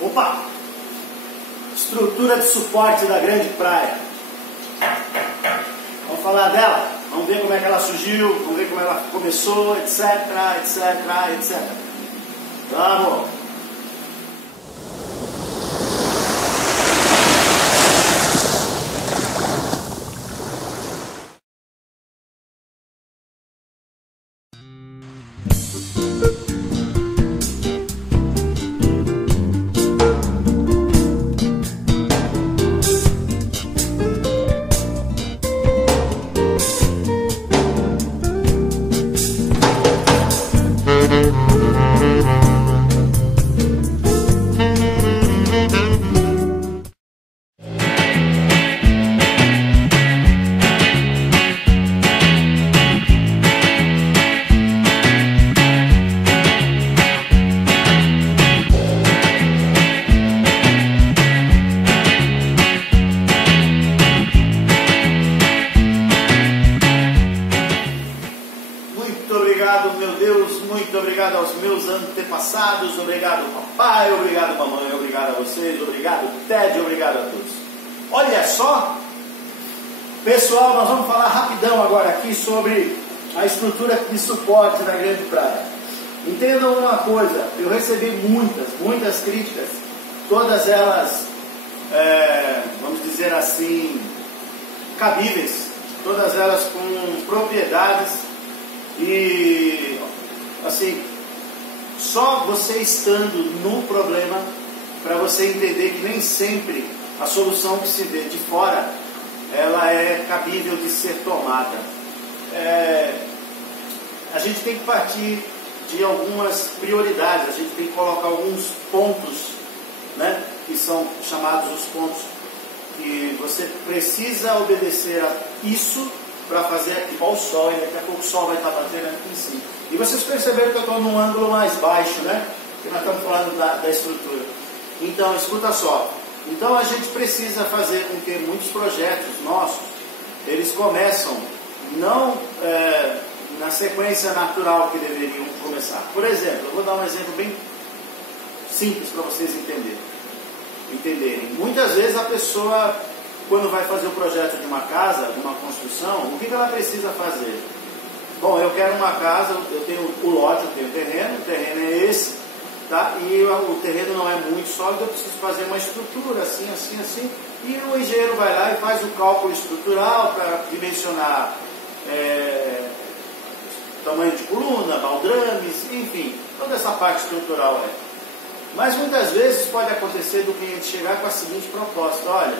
Opa! Estrutura de suporte da grande praia. Vamos falar dela? Vamos ver como é que ela surgiu, vamos ver como ela começou, etc, etc, etc. Vamos! Meu Deus, muito obrigado aos meus antepassados, obrigado papai, obrigado mamãe, obrigado a vocês, obrigado Ted, obrigado a todos. Olha só, pessoal, nós vamos falar rapidão agora aqui sobre a estrutura de suporte da grande praia. Entendam uma coisa, eu recebi muitas críticas, todas elas, vamos dizer assim, cabíveis, todas elas com propriedades. E, assim, só você estando no problema para você entender que nem sempre a solução que se vê de fora, ela é cabível de ser tomada. A gente tem que partir de algumas prioridades, a gente tem que colocar alguns pontos, né, que são chamados os pontos que você precisa obedecer a isso para fazer aqui. Olha o sol, e daqui a pouco o sol vai estar batendo aqui em cima. E vocês perceberam que eu estou num ângulo mais baixo, né? Porque nós estamos falando da estrutura. Então, escuta só. Então, a gente precisa fazer com que muitos projetos nossos, eles começam não na sequência natural que deveriam começar. Por exemplo, eu vou dar um exemplo bem simples para vocês entenderem. Muitas vezes a pessoa, quando vai fazer o projeto de uma casa, de uma construção, o que ela precisa fazer? Bom, eu quero uma casa, eu tenho o lote, eu tenho o terreno é esse, tá? E o terreno não é muito sólido, eu preciso fazer uma estrutura, assim, assim, assim, e o engenheiro vai lá e faz o cálculo estrutural para dimensionar tamanho de coluna, baldrames, enfim, toda essa parte estrutural Mas muitas vezes pode acontecer do cliente chegar com a seguinte proposta: olha,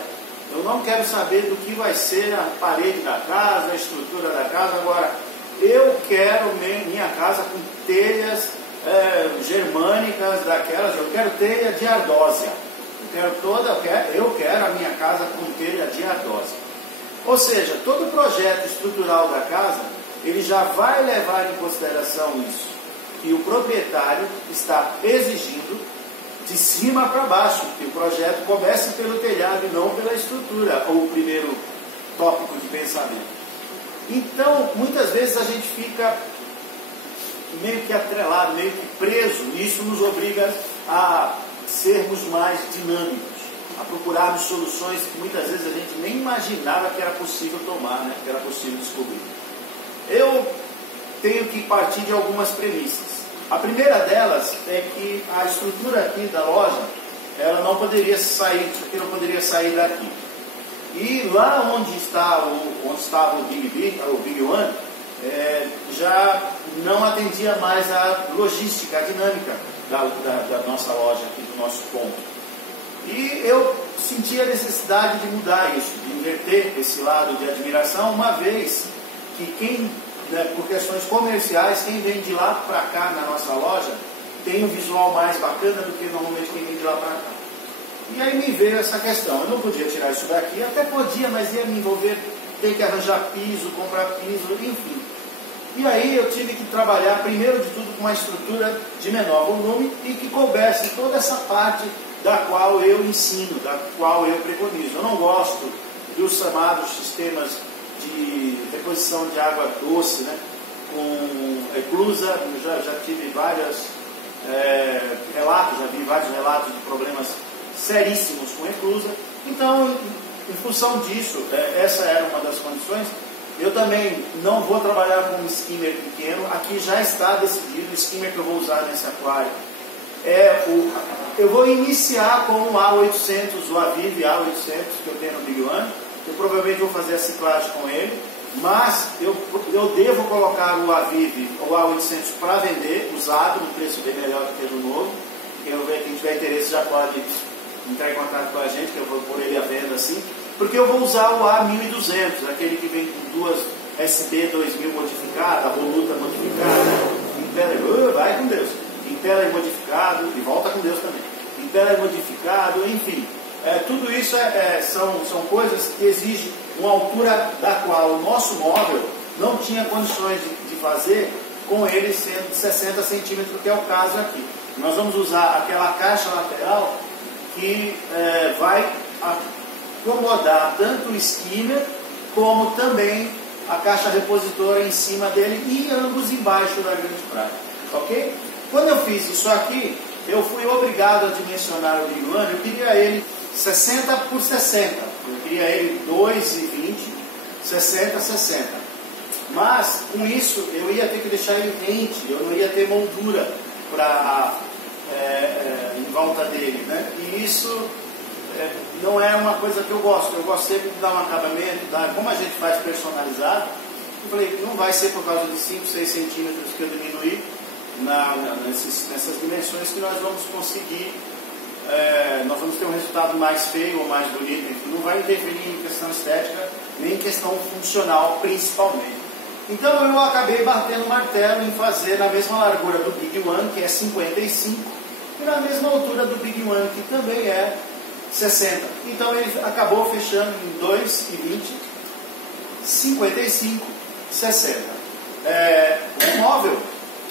eu não quero saber do que vai ser a parede da casa, a estrutura da casa. Agora, eu quero minha casa com telhas germânicas daquelas, eu quero telha de ardósia. Eu quero a minha casa com telha de ardósia. Ou seja, todo projeto estrutural da casa, ele já vai levar em consideração isso, que o proprietário está exigindo de cima para baixo, que o projeto comece pelo telhado e não pela estrutura, ou o primeiro tópico de pensamento. Então, muitas vezes a gente fica meio que atrelado, meio que preso, e isso nos obriga a sermos mais dinâmicos, a procurarmos soluções que muitas vezes a gente nem imaginava que era possível tomar, né? Que era possível descobrir. Eu tenho que partir de algumas premissas. A primeira delas é que a estrutura aqui da loja, ela não poderia sair, isso aqui não poderia sair daqui. E lá onde estava o Big One, já não atendia mais a logística, a dinâmica da nossa loja aqui, do nosso ponto. E eu senti a necessidade de mudar isso, de inverter esse lado de admiração, uma vez que por questões comerciais, quem vem de lá para cá na nossa loja tem um visual mais bacana do que normalmente quem vem de lá para cá. E aí me veio essa questão, eu não podia tirar isso daqui, até podia, mas ia me envolver, ter que arranjar piso, comprar piso, enfim. E aí eu tive que trabalhar, primeiro de tudo, com uma estrutura de menor volume e que coubesse toda essa parte da qual eu ensino, da qual eu preconizo. Eu não gosto dos chamados sistemas de reposição de água doce, né, com eclusa. Eu já tive várias relatos, já vi vários relatos de problemas seríssimos com eclusa. Então, em função disso, essa era uma das condições. Eu também não vou trabalhar com um skimmer pequeno. Aqui já está decidido o skimmer que eu vou usar nesse aquário. Eu vou iniciar com o A800, o Aviv A800 que eu tenho no Big One. Eu provavelmente vou fazer a ciclagem com ele, mas eu devo colocar o Aviv, o A800 para vender, usado, no preço bem melhor do que o novo. Quem tiver interesse já pode entrar em contato com a gente, que eu vou pôr ele à venda assim. Porque eu vou usar o A1200, aquele que vem com duas SB2000 modificada, a voluta modificada, vai com Deus. Impeller modificado, e volta com Deus também. Impeller modificado, enfim. Tudo isso são coisas que exigem uma altura da qual o nosso móvel não tinha condições de fazer, com ele sendo de 60 centímetros, que é o caso aqui. Nós vamos usar aquela caixa lateral que vai acomodar tanto o skimmer como também a caixa repositora em cima dele e ambos embaixo da grande praia. Ok? Quando eu fiz isso aqui, eu fui obrigado a dimensionar o Big One. Eu queria ele 60 por 60. Eu queria ele 2,20, 60, 60. Mas, com isso, eu ia ter que deixar ele rente. Eu não ia ter moldura em volta dele, né? E isso não é uma coisa que eu gosto. Eu gosto sempre de dar um acabamento, como a gente faz personalizado. Eu falei, não vai ser por causa de 5, 6 centímetros que eu diminuí nessas dimensões que nós vamos conseguir, nós vamos ter um resultado mais feio ou mais bonito. Enfim, não vai interferir em questão estética, nem em questão funcional, principalmente. Então eu acabei batendo martelo em fazer na mesma largura do Big One, que é 55, e na mesma altura do Big One, que também é 60. Então ele acabou fechando em 2,20, 55, 60. O móvel,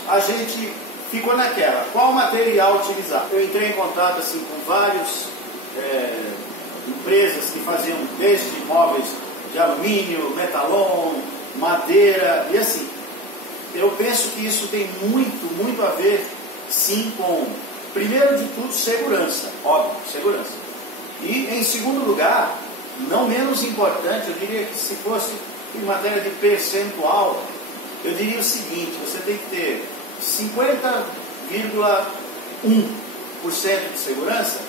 a gente ficou naquela, qual material utilizar? Eu entrei em contato assim, com várias empresas que faziam desde móveis de alumínio, metalon, madeira e assim. Eu penso que isso tem muito a ver, sim, com, primeiro de tudo, segurança. Óbvio, segurança. E, em segundo lugar, não menos importante, eu diria que se fosse em matéria de percentual, eu diria o seguinte: você tem que ter 50,1% de segurança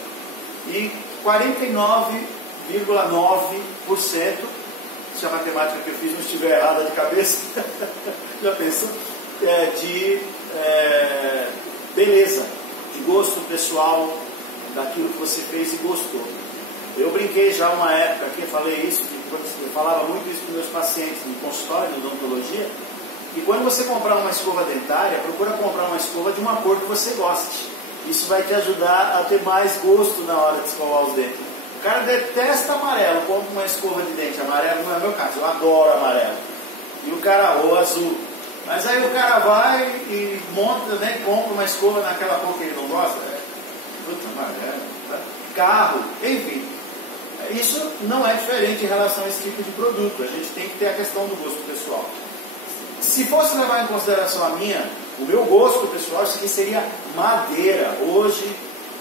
e 49,9%, se a matemática que eu fiz não estiver errada de cabeça, já pensou? De beleza, de gosto pessoal, daquilo que você fez e gostou. Eu brinquei já uma época aqui, eu falei isso, eu falava muito isso para meus pacientes no consultório de odontologia, e quando você comprar uma escova dentária, procura comprar uma escova de uma cor que você goste. Isso vai te ajudar a ter mais gosto na hora de escovar os dentes. O cara detesta amarelo, compra uma escova de dente amarelo, não é meu caso, eu adoro amarelo. E o cara, ou azul. Mas aí o cara vai e monta, né, compra uma escova naquela cor que ele não gosta. Puta, amarelo, tá? Carro, enfim. Isso não é diferente em relação a esse tipo de produto. A gente tem que ter a questão do gosto pessoal. Se fosse levar em consideração o meu gosto pessoal, isso aqui seria madeira. Hoje,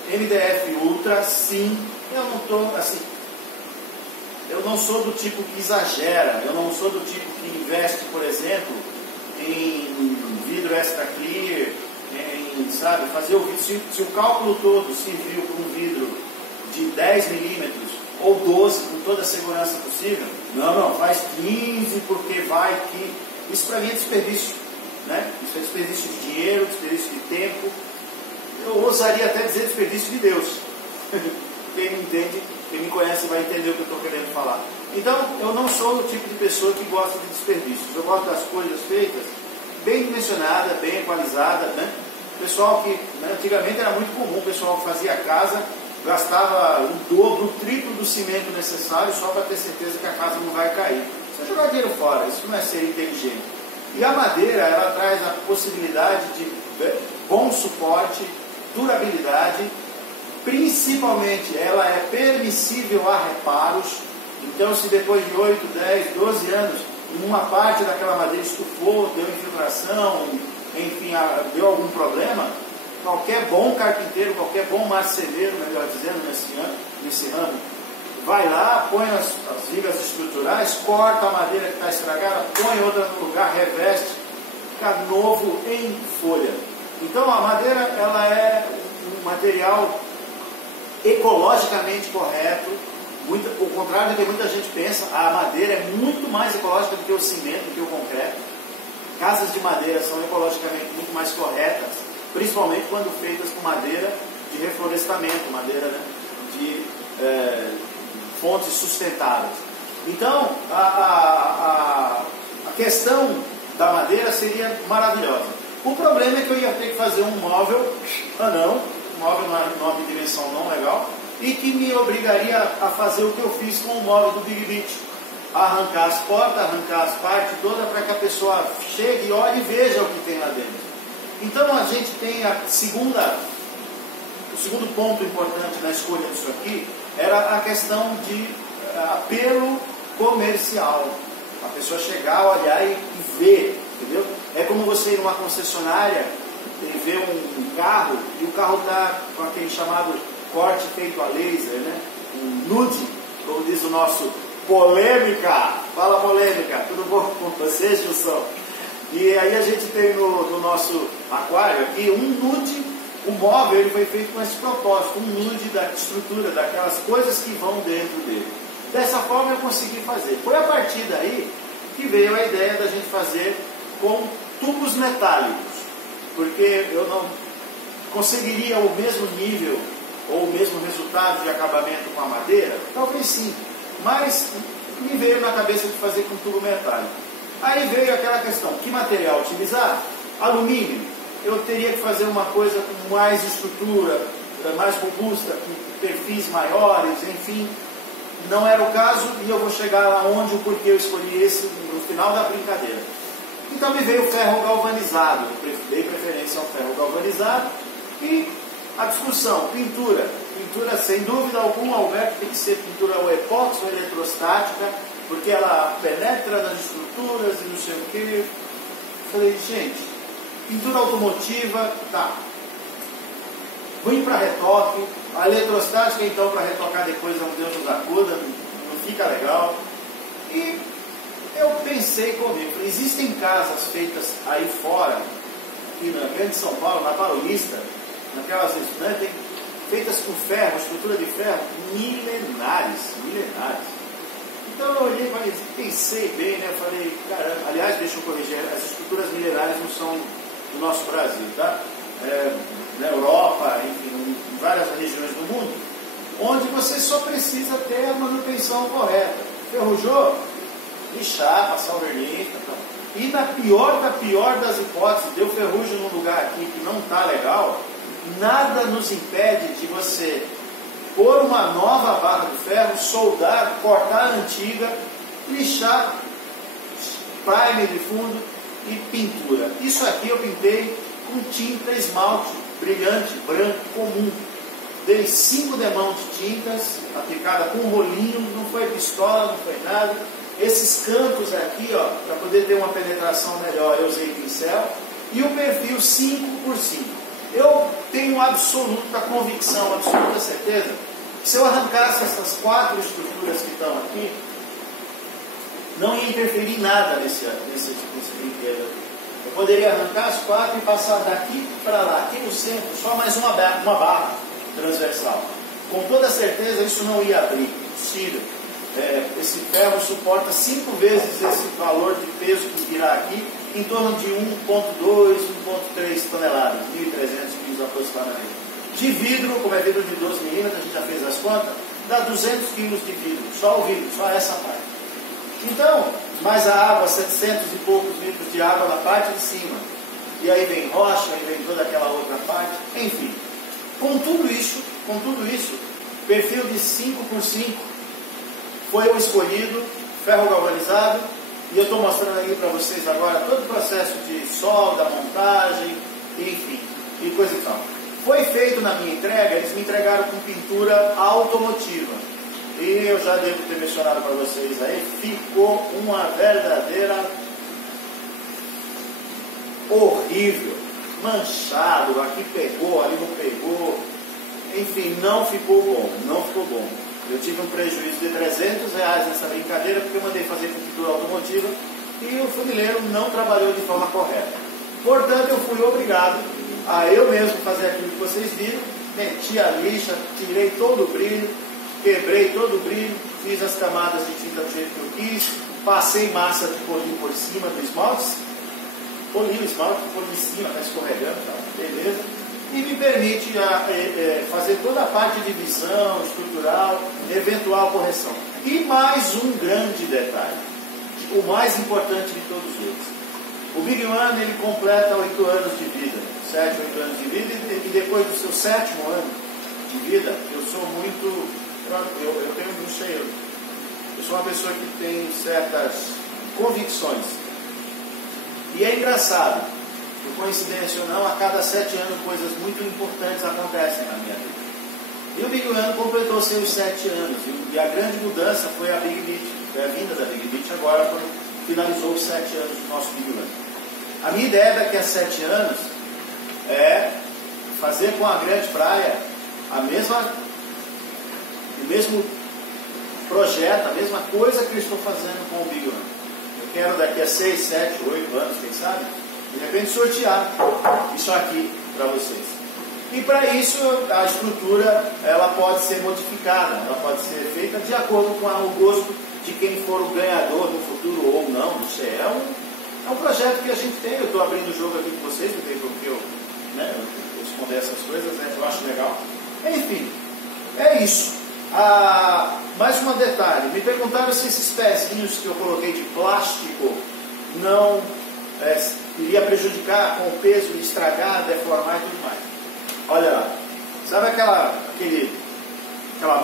MDF Ultra, sim. Eu não estou assim. Eu não sou do tipo que exagera. Eu não sou do tipo que investe, por exemplo, em vidro extra clear, em, sabe, fazer o vidro. Se o cálculo todo serviu para um vidro de 10 milímetros ou 12, com toda a segurança possível, não, faz 15 porque vai que... Isso para mim é desperdício, né? Isso é desperdício de dinheiro, desperdício de tempo. Eu ousaria até dizer desperdício de Deus. Quem me entende, quem me conhece vai entender o que eu estou querendo falar. Então, eu não sou o tipo de pessoa que gosta de desperdícios. Eu gosto das coisas feitas bem dimensionadas, bem equalizadas, né? O pessoal que, né, antigamente era muito comum, o pessoal fazia casa, gastava o dobro, o triplo do cimento necessário só para ter certeza que a casa não vai cair. Você jogar dinheiro fora, isso não é ser inteligente. E a madeira, ela traz a possibilidade de bom suporte, durabilidade, principalmente ela é permissível a reparos. Então, se depois de 8, 10, 12 anos, uma parte daquela madeira estufou, deu infiltração, enfim, deu algum problema, qualquer bom carpinteiro, qualquer bom marceneiro, melhor dizendo, nesse ramo, vai lá, põe as vigas estruturais, corta a madeira que está estragada, põe outra no lugar, reveste, fica novo em folha. Então a madeira, ela é um material ecologicamente correto, o contrário do que muita gente pensa. A madeira é muito mais ecológica do que o cimento, do que o concreto. Casas de madeira são ecologicamente muito mais corretas, principalmente quando feitas com madeira de reflorestamento, madeira, né, de fontes sustentáveis. Então, a questão da madeira seria maravilhosa. O problema é que eu ia ter que fazer um móvel anão, um móvel numa dimensão não legal, e que me obrigaria a fazer o que eu fiz com o móvel do Big Beach. Arrancar as portas, arrancar as partes todas, para que a pessoa chegue, olhe e veja o que tem lá dentro. Então a gente tem o segundo ponto importante na escolha disso aqui, era a questão de apelo comercial. A pessoa chegar, olhar e ver, entendeu? É como você ir numa concessionária e ver um carro, e o carro está com aquele chamado corte feito a laser, né? Um nude, como diz o nosso polêmica. Fala polêmica, tudo bom com você, Gilson? E aí a gente tem no nosso aquário aqui um nude. O móvel ele foi feito com esse propósito, um nude da estrutura, daquelas coisas que vão dentro dele. Dessa forma eu consegui fazer. Foi a partir daí que veio a ideia da gente fazer com tubos metálicos, porque eu não conseguiria o mesmo nível ou o mesmo resultado de acabamento com a madeira. Talvez sim, mas me veio na cabeça de fazer com tubo metálico. Aí veio aquela questão, que material utilizar? Alumínio. Eu teria que fazer uma coisa com mais estrutura, mais robusta, com perfis maiores, enfim. Não era o caso, e eu vou chegar lá onde, o porquê eu escolhi esse no final da brincadeira. Então me veio o ferro galvanizado, eu dei preferência ao ferro galvanizado. E a discussão, pintura. Pintura, sem dúvida alguma, Alberto, tem que ser pintura ou epóxi ou eletrostática, porque ela penetra nas estruturas e não sei o quê. Falei, gente, pintura automotiva, tá. Ruim para retoque. A eletrostática, então, para retocar depois, não Deus nos acuda, não fica legal. E eu pensei comigo, existem casas feitas aí fora, aqui na Grande São Paulo, na Paulista, naquelas, né, tem, feitas com ferro, estrutura de ferro, milenares. Então eu olhei e pensei bem, né? Eu falei, caramba, aliás, deixa eu corrigir, as estruturas milenares não são do nosso Brasil, tá? Na Europa, enfim, em várias regiões do mundo, onde você só precisa ter a manutenção correta. Ferrujou, lixar, passar o verniz, tá? E na pior das hipóteses, deu ferrugem num lugar aqui que não está legal, nada nos impede de você pôr uma nova barra de ferro, soldar, cortar a antiga, lixar, primer de fundo e pintura. Isso aqui eu pintei com tinta esmalte brilhante, branco, comum. Dei 5 demãos de tintas, aplicada com um rolinho, não foi pistola, não foi nada. Esses cantos aqui, ó, para poder ter uma penetração melhor, eu usei pincel. E o perfil 5x5. Eu tenho absoluta convicção, absoluta certeza, que se eu arrancasse essas 4 estruturas que estão aqui, não ia interferir em nada nesse brinquedo aqui. Eu poderia arrancar as 4 e passar daqui para lá, aqui no centro, só mais uma barra transversal. Com toda certeza isso não ia abrir, impossível. Esse ferro suporta 5 vezes esse valor de peso que virá aqui, em torno de 1,2, 1,3 toneladas, 1.300 quilos aproximadamente. De vidro, como é vidro de 12 milímetros, a gente já fez as contas, dá 200 quilos de vidro, só o vidro, só essa parte. Então, mais a água, 700 e poucos litros de água na parte de cima. E aí vem rocha, aí vem toda aquela outra parte, enfim. Com tudo isso, perfil de 5x5 foi o escolhido, ferro galvanizado, e eu estou mostrando aí para vocês agora todo o processo de solda, montagem, enfim, e coisa e tal. Foi feito na minha entrega, eles me entregaram com pintura automotiva. E eu já devo ter mencionado para vocês aí, ficou uma verdadeira horrível. manchado, aqui pegou, ali não pegou, enfim, não ficou bom, não ficou bom. Eu tive um prejuízo de R$300 nessa brincadeira, porque eu mandei fazer com pintura automotiva e o funileiro não trabalhou de forma correta. Portanto, eu fui obrigado a eu mesmo fazer aquilo que vocês viram, meti a lixa, tirei todo o brilho, quebrei todo o brilho, fiz as camadas de tinta do jeito que eu quis, passei massa de polim por cima do esmalte, polim o esmalte, polim em cima, está escorregando, tá? Beleza? E me permite fazer toda a parte de visão, estrutural, eventual correção. E mais um grande detalhe, o mais importante de todos eles. O Big One, ele completa 8 anos de vida, 7, 8 anos de vida, e depois do seu 7º ano de vida, eu sou muito, eu tenho, não sei, eu sou uma pessoa que tem certas convicções. E é engraçado, por coincidência ou não, a cada 7 anos coisas muito importantes acontecem na minha vida. E o Big One completou seus 7 anos, e a grande mudança foi a Big Beach, foi a vinda da Big Beach agora, quando finalizou os 7 anos do nosso Big One. A minha ideia daqui a 7 anos é fazer com a Grande Praia o mesmo projeto, a mesma coisa que eu estou fazendo com o Big One. Eu quero daqui a 6, 7, 8 anos, quem sabe, de repente sortear isso aqui para vocês. E para isso a estrutura ela pode ser modificada, ela pode ser feita de acordo com o gosto de quem for o ganhador no futuro ou não. Isso é um projeto que a gente tem. Eu estou abrindo o jogo aqui com vocês, não tem porque eu esconder essas coisas, né? Eu acho legal. Enfim, é isso. Mais um detalhe, me perguntaram se esses pezinhos que eu coloquei de plástico não iria prejudicar com o peso, estragar, deformar e tudo mais. Olha lá, sabe aquela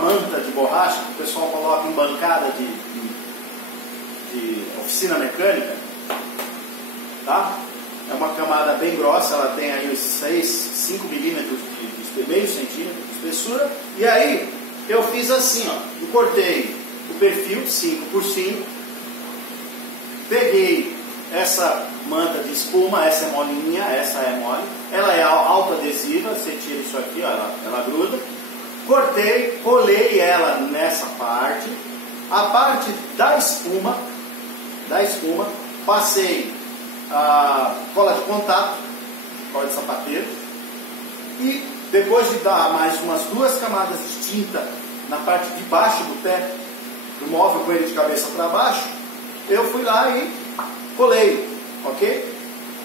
manta de borracha que o pessoal coloca em bancada de oficina mecânica? Tá? É uma camada bem grossa, ela tem aí os 5 milímetros de meio centímetro de espessura, e aí eu fiz assim, ó, eu cortei o perfil 5 por 5, peguei essa manta de espuma, essa é molinha, essa é mole, ela é autoadesiva, você tira isso aqui, ó, ela gruda, cortei, colei ela nessa parte, a parte da espuma, passei a cola de contato, cola de sapateiro, e depois de dar mais umas 2 camadas de tinta na parte de baixo do pé do móvel com ele de cabeça para baixo, eu fui lá e colei, ok?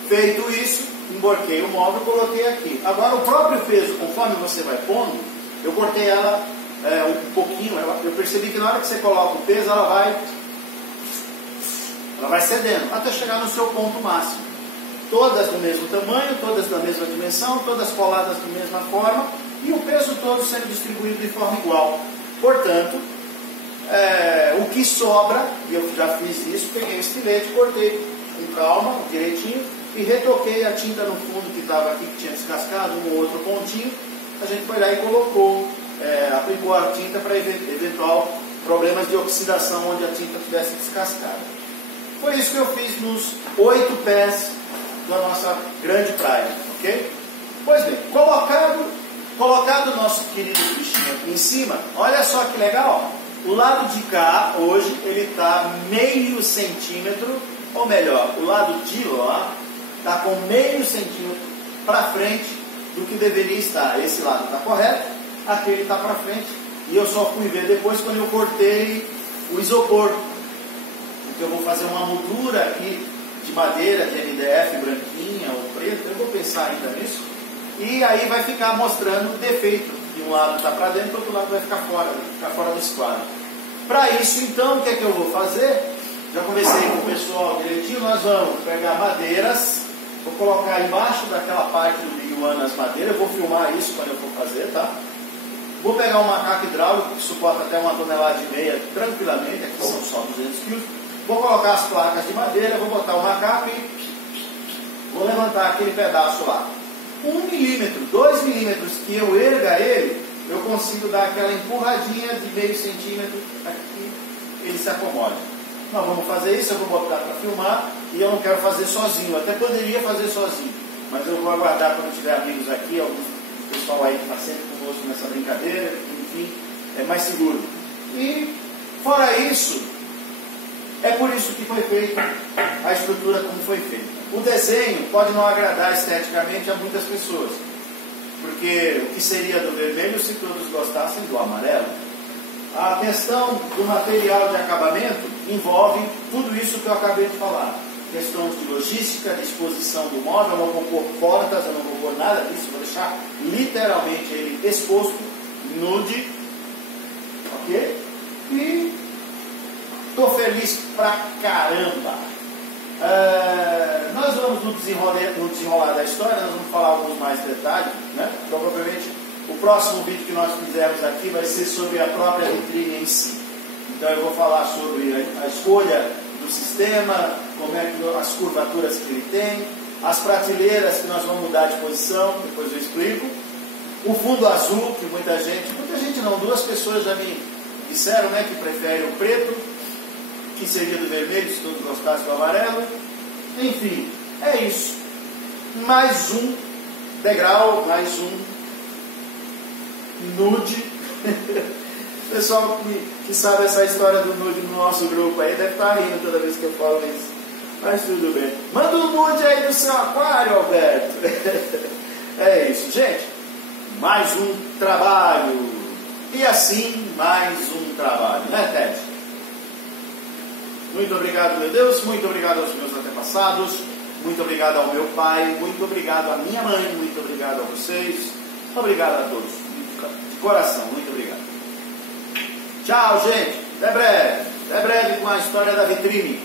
Feito isso, emborquei o móvel e coloquei aqui. Agora o próprio peso, conforme você vai pondo, eu cortei ela um pouquinho, eu percebi que na hora que você coloca o peso, ela vai cedendo, até chegar no seu ponto máximo. Todas do mesmo tamanho, todas da mesma dimensão, todas coladas da mesma forma, e o peso todo sendo distribuído de forma igual. Portanto, o que sobra, e eu já fiz isso, peguei o estilete, cortei com calma, direitinho, e retoquei a tinta no fundo que estava aqui, que tinha descascado, um ou outro pontinho. A gente foi lá e colocou, aplicou a tinta para eventual problemas de oxidação onde a tinta tivesse descascada. Foi isso que eu fiz nos 8 pés da nossa Grande Praia, ok? Pois bem, colocado o nosso querido bichinho aqui em cima, olha só que legal, ó. O lado de cá, hoje, ele está meio centímetro, ou melhor, o lado de lá está com meio centímetro para frente do que deveria estar. Esse lado está correto, aquele está para frente, e eu só fui ver depois quando eu cortei o isopor. Eu vou fazer uma moldura aqui de madeira, de MDF, branquinha ou preta, eu vou pensar ainda nisso, e aí vai ficar mostrando o defeito, que um lado está para dentro, o outro lado vai ficar fora do esquadro. Para isso, então, o que é que eu vou fazer? Já conversei com o pessoal direitinho, nós vamos pegar madeiras, vou colocar embaixo daquela parte do Big One as madeiras, eu vou filmar isso quando eu for fazer, tá? Vou pegar um macaco hidráulico que suporta até 1,5 toneladas tranquilamente, aqui são só 200 kg. Vou colocar as placas de madeira, vou botar o macaco e vou levantar aquele pedaço lá. 1 milímetro, 2 milímetros que eu erga ele, eu consigo dar aquela empurradinha de meio centímetro para que ele se acomode. Nós vamos fazer isso, eu vou botar para filmar, e eu não quero fazer sozinho, eu até poderia fazer sozinho, mas eu vou aguardar quando tiver amigos aqui, algum pessoal aí que está sempre conosco nessa brincadeira, enfim, é mais seguro. E, fora isso, é por isso que foi feita a estrutura como foi feita. O desenho pode não agradar esteticamente a muitas pessoas, porque o que seria do vermelho se todos gostassem do amarelo? A questão do material de acabamento envolve tudo isso que eu acabei de falar. Questões de logística, de exposição do móvel, eu não vou pôr portas, eu não vou pôr nada disso, vou deixar literalmente ele exposto, nude, ok? E estou feliz pra caramba. Nós vamos no desenrolar da história, nós vamos falar alguns mais detalhes, né? Provavelmente o próximo vídeo que nós fizermos aqui vai ser sobre a própria vitrine em si. Então eu vou falar sobre a escolha do sistema, como é que as curvaturas que ele tem, as prateleiras que nós vamos mudar de posição, depois eu explico. O fundo azul, que muita gente não, duas pessoas já me disseram, né, que preferem o preto, que seria do vermelho, se todos gostassem do amarelo. Enfim, é isso. Mais um degrau, mais um nude. O pessoal que sabe essa história do nude no nosso grupo aí deve estar rindo toda vez que eu falo isso. Mas tudo bem. Manda um nude aí do seu aquário, Alberto. É isso, gente. Mais um trabalho. E assim, mais um trabalho, né, Ted? Muito obrigado, meu Deus. Muito obrigado aos meus antepassados. Muito obrigado ao meu pai. Muito obrigado à minha mãe. Muito obrigado a vocês. Obrigado a todos. De coração, muito obrigado. Tchau, gente. Até breve. Até breve com a história da vitrine.